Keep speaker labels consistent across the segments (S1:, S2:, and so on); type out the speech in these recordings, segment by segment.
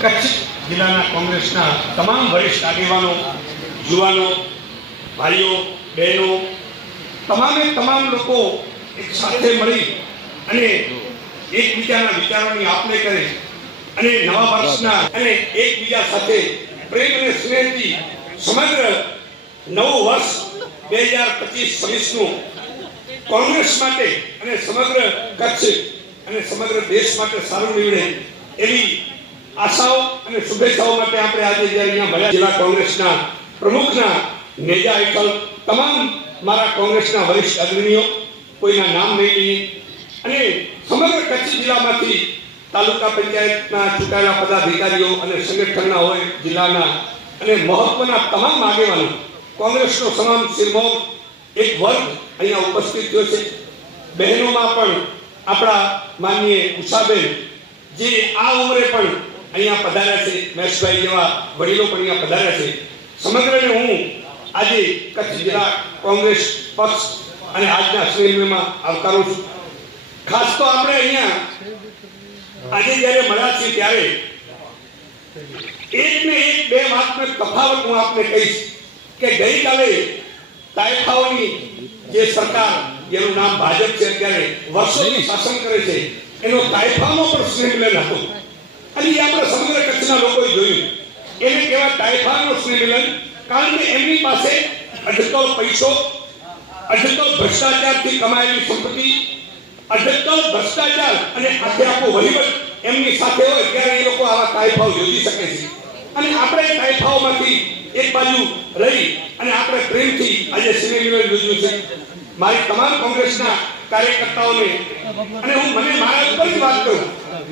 S1: કચ્છ જિલ્લાના કોંગ્રેસના તમામ વરિષ્ઠ આગેવાનો, યુવાનો, ભાઈઓ, બહેનો, તમામે તમામ લોકો એક સાથે મળી અને એકબીજાના વિચારોની આપલે કરે અને નવા વર્ષના અને એકબીજા સાથે પ્રેમ અને સ્નેહથી સમગ્ર નવું વર્ષ બે હજાર પચીસ છવ્વીસનું કોંગ્રેસ માટે અને સમગ્ર કચ્છ અને સમગ્ર દેશ માટે સારું નીવડે એવી આશાઓ અને શુભેચ્છાઓ માટે આપણે આજે જ્યારે અહીંયા મળ્યા જિલ્લા કોંગ્રેસના પ્રમુખના નેજા હેઠળ તમામ મારા કોંગ્રેસના વરિષ્ઠ અગ્રણીઓ, કોઈના નામ નહીં લઈએ, અને સમગ્ર કચ્છ જિલ્લામાંથી તાલુકા પંચાયતના ચૂંટાયેલા પદાધિકારીઓ અને સંગઠનના હોય જિલ્લાના અને મહત્વના તમામ આગેવાનો, કોંગ્રેસનો તમામ શિરમોર એક વર્ગ અહીંયા ઉપસ્થિત થયો છે. બહેનોમાં પણ આપણા માનનીય ઉષાબેન, જે આ ઉંમરે પણ અહીંયા પધાર્યા છે મહેશભાઈ જેવા વડીલો પણ અહીંયા પધાર્યા છે. સમગ્રને હું આજે કચ્છ જિલ્લા કોંગ્રેસ પક્ષ અને આજના શ્રેણીમાં આવકારું છું. ખાસ તો આપણે અહીંયા આજે જ્યારે મળ્યા છીએ ત્યારે એક ને એક બે વાતનો તફાવત હું આપને કહીશ કે ગઈકાલે તાયફાઓની જે સરકાર, જેનું નામ ભાજપ છે અત્યારે, વર્ષોથી શાસન કરે છે, એનો તાયફામાં પણ સ્નેહમિલન હતું. અને એ આપણા સમગ્ર કચ્છના લોકોએ જોયું. એને કહેવાય તાયફાનો સંમેલન. કારણ કે એમની પાસે અઢતો પૈસો અઢતો ભ્રષ્ટાચારથી કમાયેલી સંપત્તિ અઢતો ભ્રષ્ટાચાર અને આખે આખો વહીવટ એમની સાથે હોય ત્યારે એ લોકો આવા તાયફાઓ યોજી શકે છે. અને આપણે એ તાયફાઓમાંથી એક બાજુ રહી અને આપણે પ્રેમથી આજે સિનેમિલન યોજ્યું છે. મારી તમામ કોંગ્રેસના કાર્યકર્તાઓને, અને હું, મને મારા ઉપર જ વાત કરું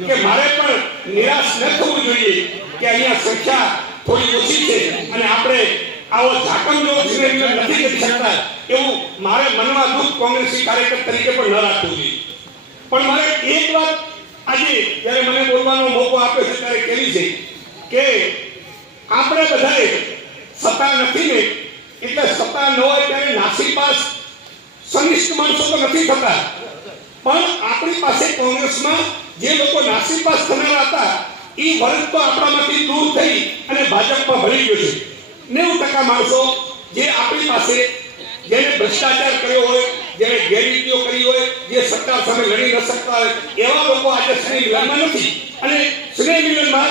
S1: કે મારે પણ નિરાશ ન થવું જોઈએ કે અહીંયા સંખ્યા થોડી ઓછી છે અને આપણે આવો ઝાકમ નથી કરી શકતા એવું મારે મનમાં દુઃખ કોંગ્રેસી કાર્યકર તરીકે પણ ન રાખવું જોઈએ. પણ મારે એક વાત આજે જ્યારે મને બોલવાનો મોકો આપ્યો છે ત્યારે કેવી છે કે આપણે બધાએ સત્તા નથી ને, એટલે સત્તા ન હોય ત્યારે નાસીપાસ સનિષ્ઠ માણસો તો નથી થતા. પણ આપણી પાસે કોંગ્રેસમાં જે લોકો નાસીપાસ થનારા હતા, એ વર્ગ તો આપણામાંથી દૂર થઈ અને ભાજપમાં ભળી ગયો છે. નેવું ટકા માણસો જે આપણી પાસે જેને ભ્રષ્ટાચાર કર્યો હોય જેને ગેરરીતિઓ કરી હોય, જે સરકાર સામે લડી ન શકતા હોય, એવા લોકો આજે સ્નેહ મિલનમાં નથી. અને સ્નેહ મિલનમાં